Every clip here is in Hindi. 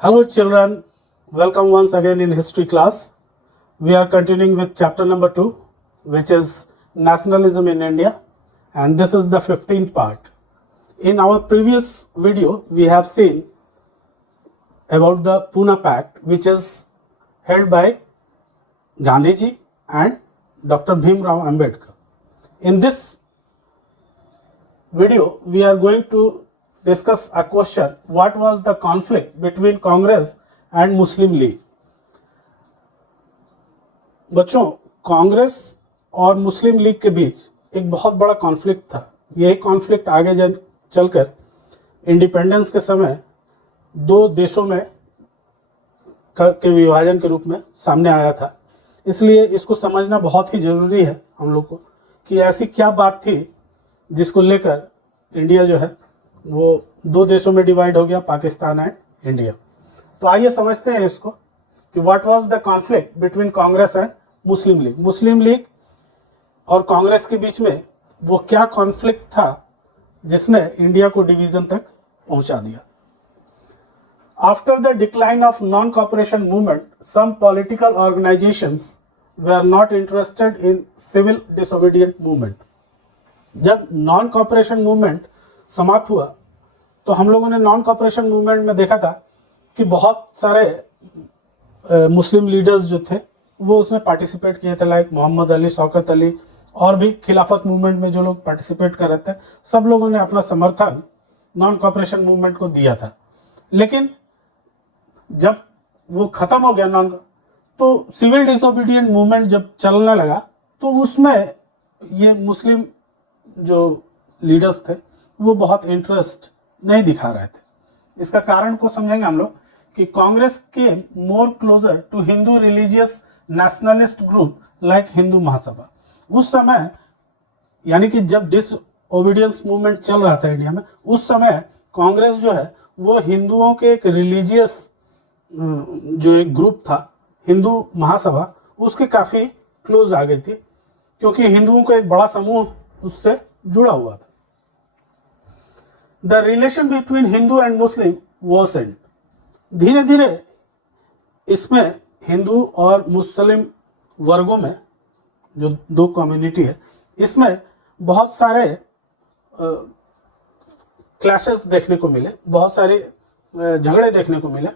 Hello children, welcome once again in history class. We are continuing with chapter number 2, which is nationalism in India, and this is the 15th part. In our previous video, we have seen about the Pune Pact, which is held by Gandhiji and Dr. Bhim Rao Ambedkar. In this video, we are going to discuss a question: what was the conflict between Congress and Muslim League? बच्चों, कांग्रेस और मुस्लिम लीग के बीच एक बहुत बड़ा कॉन्फ्लिक्ट था। यही कॉन्फ्लिक्ट आगे चलकर इंडिपेंडेंस के समय दो देशों में के विभाजन के रूप में सामने आया था। इसलिए इसको समझना बहुत ही जरूरी है हम लोग को कि ऐसी क्या बात थी जिसको लेकर इंडिया जो है वो दो देशों में डिवाइड हो गया, पाकिस्तान एंड इंडिया। तो आइए समझते हैं इसको कि what was the conflict between Congress and Muslim league. Muslim league और कांग्रेस के बीच में वो क्या कॉन्फ्लिक्ट था जिसने इंडिया को डिवीजन तक पहुंचा दिया। After the decline of non cooperation movement, some political organisations were not interested in civil disobedient movement. जब नॉन कॉपरेशन मूवमेंट समाप्त हुआ तो हम लोगों ने नॉन कॉपरेशन मूवमेंट में देखा था कि बहुत सारे मुस्लिम लीडर्स जो थे वो उसमें पार्टिसिपेट किए थे, लाइक मोहम्मद अली, शौकत अली और भी खिलाफत मूवमेंट में जो लोग पार्टिसिपेट कर रहे थे, सब लोगों ने अपना समर्थन नॉन कॉपरेशन मूवमेंट को दिया था। लेकिन जब वो खत्म हो गया तो सिविल डिसोबीडिएंट मूवमेंट जब चलने लगा तो उसमें ये मुस्लिम जो लीडर्स थे वो बहुत इंटरेस्ट नहीं दिखा रहे थे। इसका कारण को समझेंगे हम लोग कि कांग्रेस के more closer to Hindu religious nationalist group like Hindu Mahasabha. उस समय यानी कि जब डिसओबीडियंस मूवमेंट चल रहा था इंडिया में, उस समय कांग्रेस जो है वो हिंदुओं के एक रिलीजियस जो एक ग्रुप था, हिंदू महासभा, उसके काफी क्लोज आ गई थी, क्योंकि हिंदुओं का एक बड़ा समूह उससे जुड़ा हुआ था। The relation between Hindu and Muslim worsened. धीरे धीरे इसमें हिंदू और मुस्लिम वर्गों में जो दो कम्युनिटी है, इसमें बहुत सारे क्लैशेस देखने को मिले, बहुत सारे झगड़े देखने को मिले।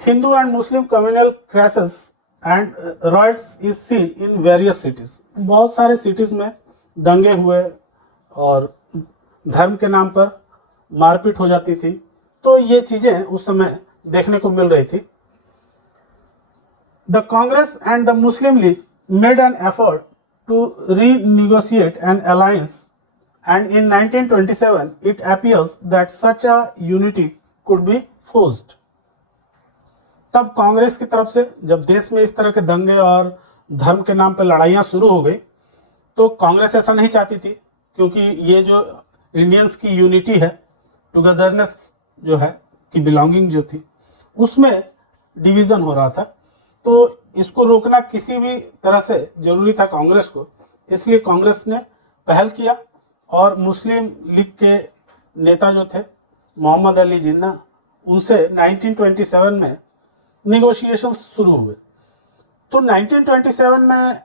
Hindu and Muslim communal clashes and rights is seen in various cities. बहुत सारे सिटीज में दंगे हुए और धर्म के नाम पर मारपीट हो जाती थी। तो ये चीजें उस समय देखने को मिल रही थी। The Congress and the Muslim League made an effort to renegotiate an alliance and in 1927 it appears that such a unity could be forced. तब कांग्रेस की तरफ से जब देश में इस तरह के दंगे और धर्म के नाम पर लड़ाइयां शुरू हो गई तो कांग्रेस ऐसा नहीं चाहती थी, क्योंकि ये जो इंडियंस की यूनिटी है, टुगेदरनेस जो है कि बिलोंगिंग जो थी, उसमें डिवीजन हो रहा था। तो इसको रोकना किसी भी तरह से जरूरी था कांग्रेस को। इसलिए कांग्रेस ने पहल किया और मुस्लिम लीग के नेता जो थे मोहम्मद अली जिन्ना, उनसे 1927 में निगोशिएशन शुरू हुए। तो 1927 में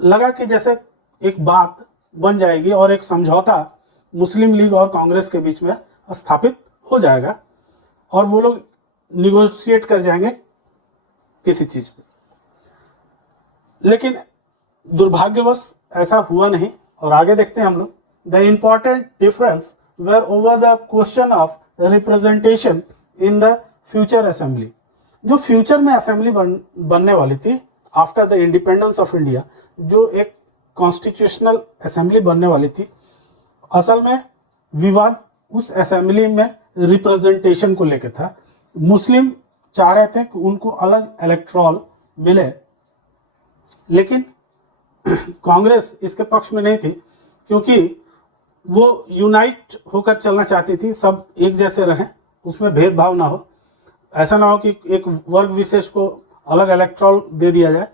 लगा कि जैसे एक बात बन जाएगी और एक समझौता मुस्लिम लीग और कांग्रेस के बीच में स्थापित हो जाएगा और वो लोग निगोशिएट कर जाएंगे किसी चीज पे। लेकिन दुर्भाग्यवश ऐसा हुआ नहीं और आगे देखते हैं हम लोग। The important difference were over the question of representation in the future assembly. जो फ्यूचर में असेंबली बनने वाली थी after the independence of India, जो एक कॉन्स्टिट्यूशनल असेंबली बनने वाली थी, असल में विवाद उस असेंबली में रिप्रेजेंटेशन को लेकर था। मुस्लिम चाह रहे थे कि उनको अलग इलेक्टोरल मिले, लेकिन कांग्रेस इसके पक्ष में नहीं थी, क्योंकि वो यूनाइट होकर चलना चाहती थी, सब एक जैसे रहें, उसमें भेदभाव ना हो। ऐसा ना हो कि एक वर्ग विशेष को अलग इलेक्टोरल दे दिया जाए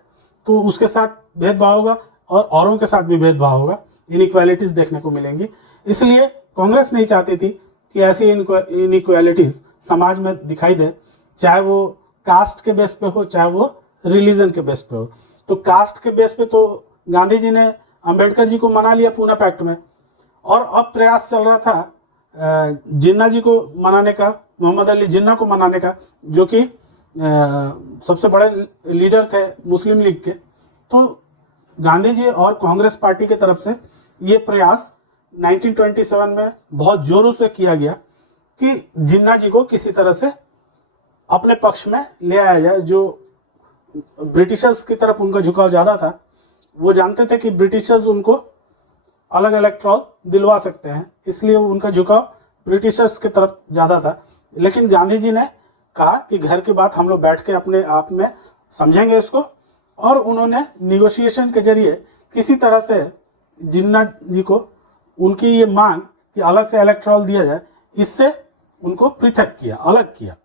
तो उसके साथ भेदभाव होगा और औरों के साथ भी भेदभाव होगा, इनइक्वालिटीज देखने को मिलेंगी। इसलिए कांग्रेस नहीं चाहती थी कि ऐसी इनइक्वालिटीज समाज में दिखाई दे, चाहे वो कास्ट के बेस पे हो, चाहे वो रिलीजन के बेस पे हो। तो कास्ट के बेस पे तो गांधी जी ने अंबेडकर जी को मना लिया पूना पैक्ट में, और अब प्रयास चल रहा था जिन्ना जी को मनाने का, मोहम्मद अली जिन्ना को मनाने का, जो कि सबसे बड़े लीडर थे मुस्लिम लीग के। तो गांधी जी और कांग्रेस पार्टी की तरफ से ये प्रयास 1927 में बहुत जोरों से किया गया कि जिन्ना जी को किसी तरह से अपने पक्ष में ले आया जाए। जो ब्रिटिशर्स की तरफ उनका झुकाव ज़्यादा था, वो जानते थे कि ब्रिटिशर्स उनको अलग इलेक्ट्रॉल दिलवा सकते हैं, इसलिए उनका झुकाव ब्रिटिशर्स की तरफ ज़्यादा था। लेकिन गांधी जी ने कहा कि घर की बात हम लोग बैठ के अपने आप में समझेंगे इसको, और उन्होंने निगोशिएशन के जरिए किसी तरह से जिन्ना जी को उनकी ये मांग कि अलग से इलेक्ट्रॉल दिया जाए, इससे उनको पृथक किया, अलग किया।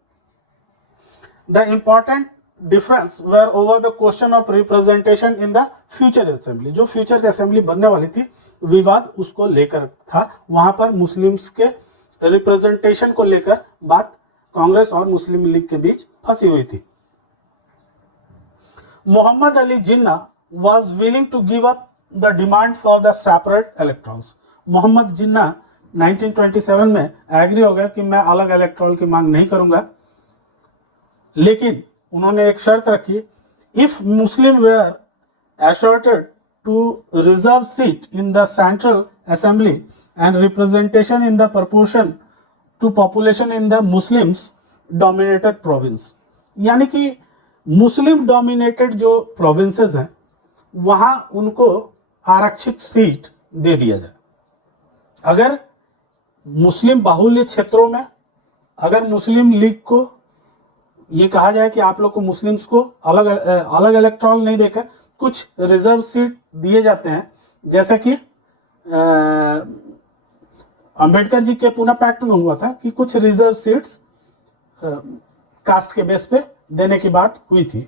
The important difference were over the question of representation in the future assembly. जो फ्यूचर असेंबली बनने वाली थी, विवाद उसको लेकर था। वहां पर मुस्लिम्स के रिप्रेजेंटेशन को लेकर बात कांग्रेस और मुस्लिम लीग के बीच फंसी हुई थी। मोहम्मद अली जिन्ना was willing to give up the demand for the separate electrons. Mohammad जिन्ना 1927 में एग्री हो गया कि मैं अलग इलेक्ट्रॉल की मांग नहीं करूंगा, लेकिन उन्होंने एक शर्त रखी, if Muslim were asserted to reserve seat in the central assembly and representation in the proportion to population in the Muslims dominated province। यानी कि मुस्लिम डोमिनेटेड जो प्रोविंसेस हैं वहां उनको आरक्षित सीट दे दिया जाए। अगर मुस्लिम बाहुल्य क्षेत्रों में अगर मुस्लिम लीग को ये कहा जाए कि आप लोग को मुस्लिम्स को अलग अलग इलेक्ट्रॉल नहीं देकर कुछ रिजर्व सीट दिए जाते हैं, जैसे कि अंबेडकर जी के पूना पैक्ट में हुआ था कि कुछ रिजर्व सीट्स कास्ट के बेस पे देने की बात हुई थी।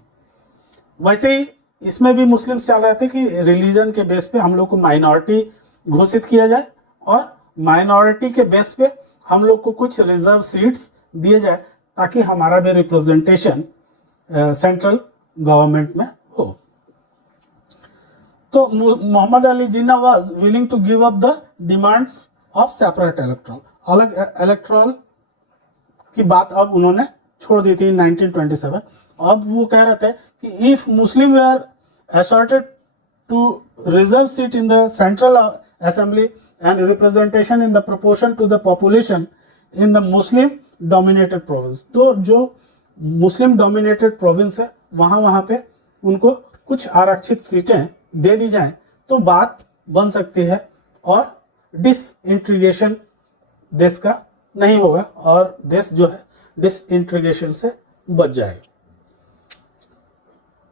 वैसे ही इसमें भी मुस्लिम्स चल रहे थे कि रिलीजन के बेस पे हम लोग को माइनॉरिटी घोषित किया जाए, और माइनॉरिटी के बेस पे हम लोग को कुछ रिजर्व सीट्स दिए जाए, ताकि हमारा भी रिप्रेजेंटेशन सेंट्रल गवर्नमेंट में हो। तो Mohammad Ali Jinnah was willing to give up the demands of separate electoral. अलग इलेक्ट्रॉल की बात अब उन्होंने छोड़ दी थी 1927। अब वो कह रहे थे कि if Muslim were asserted to reserve seat in the central assembly and representation in the proportion to the population in the Muslim dominated province। तो जो मुस्लिम डोमिनेटेड प्रोविंस है वहां पे उनको कुछ आरक्षित सीटें दे दी जाएं, तो बात बन सकती है और डिसइंटीग्रेशन देश का नहीं होगा, और देश जो है डिसइंटीग्रेशन से बच जाएगा।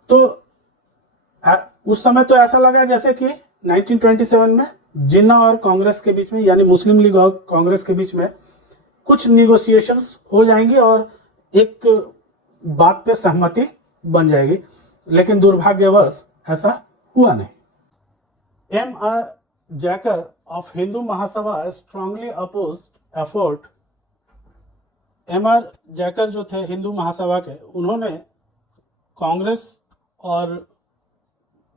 तो उस समय तो ऐसा लगा जैसे कि 1927 में जिन्ना और कांग्रेस के बीच में, यानी मुस्लिम लीग और कांग्रेस के बीच में कुछ निगोशिएशंस हो जाएंगी और एक बात पे सहमति बन जाएगी, लेकिन दुर्भाग्यवश ऐसा हुआ नहीं। M.R. Jayakar of Hindu Mahasabha strongly opposed effort. M.R. Jayakar जो थे हिंदू महासभा के, उन्होंने कांग्रेस और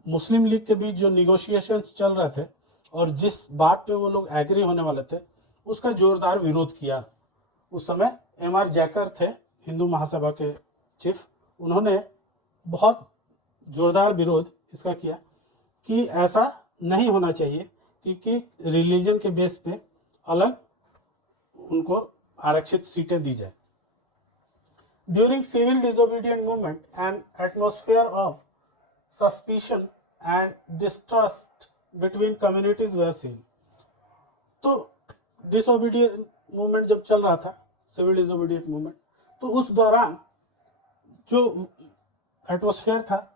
मुस्लिम लीग के बीच जो निगोशिएशन चल रहे थे और जिस बात पे वो लोग एग्री होने वाले थे, उसका जोरदार विरोध किया। उस समय M.R. जैकर थे हिंदू महासभा के चीफ, उन्होंने बहुत जोरदार विरोध इसका किया कि ऐसा नहीं होना चाहिए कि रिलीजन के बेस पे अलग उनको आरक्षित सीटें दी जाए। During civil disobedient movement an atmosphere of suspicion and distrust between communities were seen. तो डिसोबीडिएंट मूवमेंट जब चल रहा था, सिविल डिसोबीडिएंट मूवमेंट, तो उस दौरान जो एटमॉस्फेयर था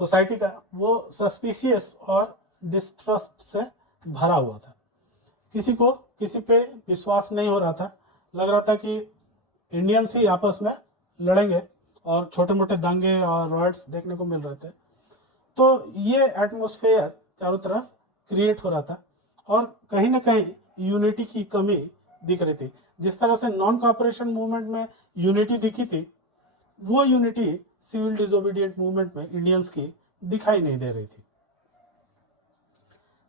सोसाइटी का, वो सस्पिशियस और डिस्ट्रस्ट से भरा हुआ था। किसी को किसी पे विश्वास नहीं हो रहा था, लग रहा था कि इंडियंस ही आपस में लड़ेंगे, और छोटे मोटे दंगे और रॉयट्स देखने को मिल रहे थे। तो ये एटमॉस्फेयर चारों तरफ क्रिएट हो रहा था, और कहीं ना कहीं यूनिटी की कमी दिख रही थी। जिस तरह से नॉन कॉपरेशन मूवमेंट में यूनिटी दिखी थी, वो यूनिटी सिविल डिसोबीडिएंट मूवमेंट में इंडियंस की दिखाई नहीं दे रही थी।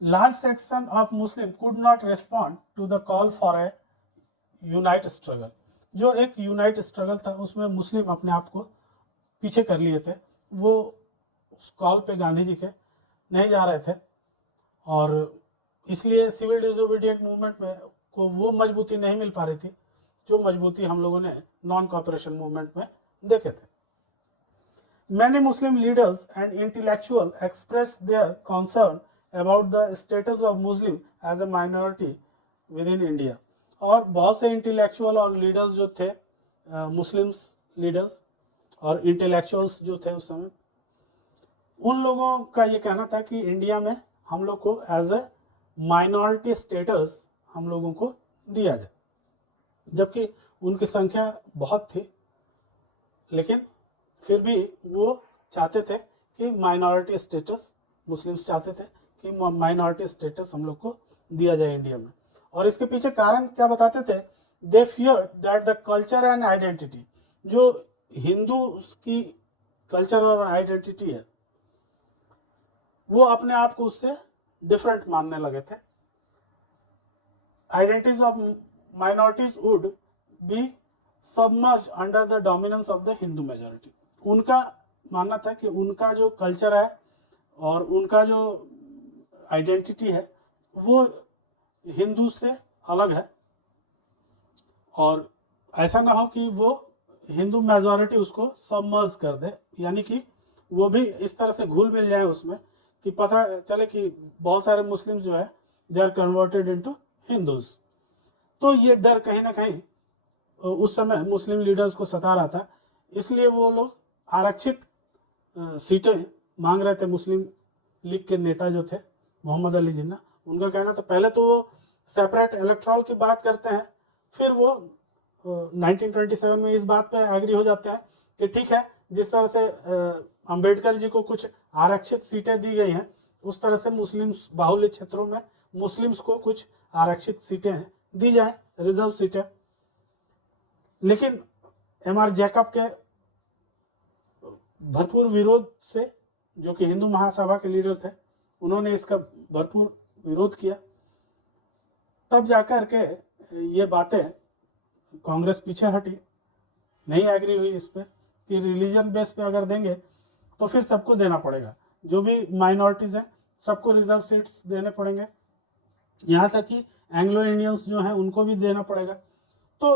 Large section of Muslim could not respond to the call for a unite struggle. जो एक यूनाइट स्ट्रगल था उसमें मुस्लिम अपने आप को पीछे कर लिए थे, वो उस कॉल पे गांधी जी के नहीं जा रहे थे, और इसलिए सिविल डिसोबीडिएंट मूवमेंट में को वो मजबूती नहीं मिल पा रही थी जो मजबूती हम लोगों ने नॉन कॉपरेशन मूवमेंट में देखे थे। Many Muslim leaders and intellectuals expressed their concern about the status of Muslim as a minority within India। और बहुत से इंटेलेक्चुअल और लीडर्स जो थे, मुस्लिम्स लीडर्स और इंटेलेक्चुअल्स जो थे उस समय, उन लोगों का ये कहना था कि इंडिया में हम लोग को एज ए माइनॉरिटी स्टेटस हम लोगों को दिया जाए, जबकि उनकी संख्या बहुत थी, लेकिन फिर भी वो चाहते थे कि माइनॉरिटी स्टेटस, मुस्लिम्स चाहते थे कि माइनॉरिटी स्टेटस हम लोग को दिया जाए इंडिया में। और इसके पीछे कारण क्या बताते थे? दे fear that the culture and identity, जो हिंदू की कल्चर और आइडेंटिटी है, वो अपने आप को उससे डिफरेंट मानने लगे थे। Identities of minorities would be submerge under the dominance of the Hindu majority. उनका मानना था कि उनका जो कल्चर है और उनका जो आइडेंटिटी है वो हिंदू से अलग है, और ऐसा ना हो कि वो हिंदू मेजॉरिटी उसको सबमर्ज कर दे, यानी कि वो भी इस तरह से घुल मिल जाए उसमें कि पता चले कि बहुत सारे मुस्लिम जो है they are converted into Hindus. तो ये डर कहीं ना कहीं उस समय मुस्लिम लीडर्स को सता रहा था, इसलिए वो लोग आरक्षित सीटें मांग रहे थे। मुस्लिम लीग के नेता जो थे मोहम्मद अली जिन्ना, उनका कहना था पहले तो वो सेपरेट इलेक्ट्रल की बात करते हैं, फिर वो 1927 में इस बात पे एग्री हो जाते हैं कि ठीक है, जिस तरह से अंबेडकर जी को कुछ आरक्षित सीटें दी गई हैं, उस तरह से मुस्लिम बाहुल्य क्षेत्रों में मुस्लिम्स को कुछ आरक्षित सीटें दी जाएं, रिजर्व सीटें। लेकिन एम.आर. जैकब के भरपूर विरोध से, जो कि हिंदू महासभा के लीडर थे, उन्होंने इसका भरपूर विरोध किया। तब जाकर के ये बातें कांग्रेस पीछे हटी, नहीं एग्री हुई इस पे कि रिलीजन बेस पे अगर देंगे तो फिर सबको देना पड़ेगा, जो भी माइनॉरिटीज़ हैं सबको रिजर्व सीट्स देने पड़ेंगे, यहाँ तक कि एंग्लो इंडियंस जो हैं उनको भी देना पड़ेगा। तो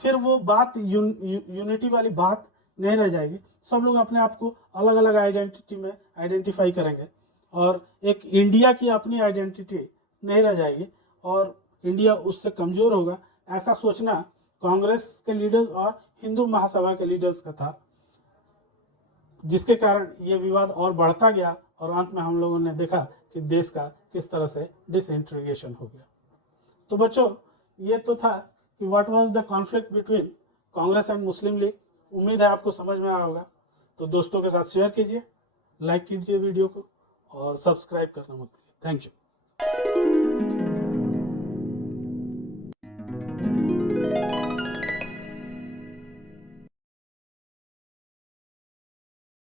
फिर वो बात यूनिटी वाली बात नहीं रह जाएगी, सब लोग अपने आप को अलग अलग आइडेंटिटी में आइडेंटिफाई करेंगे और एक इंडिया की अपनी आइडेंटिटी नहीं रह जाएगी और इंडिया उससे कमज़ोर होगा। ऐसा सोचना कांग्रेस के लीडर्स और हिंदू महासभा के लीडर्स का था, जिसके कारण ये विवाद और बढ़ता गया और अंत में हम लोगों ने देखा कि देश का किस तरह से डिसइंटीग्रेशन हो गया। तो बच्चों, ये तो था कि what was the conflict between Congress and Muslim league. उम्मीद है आपको समझ में आया होगा। तो दोस्तों के साथ शेयर कीजिए, लाइक कीजिए वीडियो को और सब्सक्राइब करना मत भूलिए। Thank you.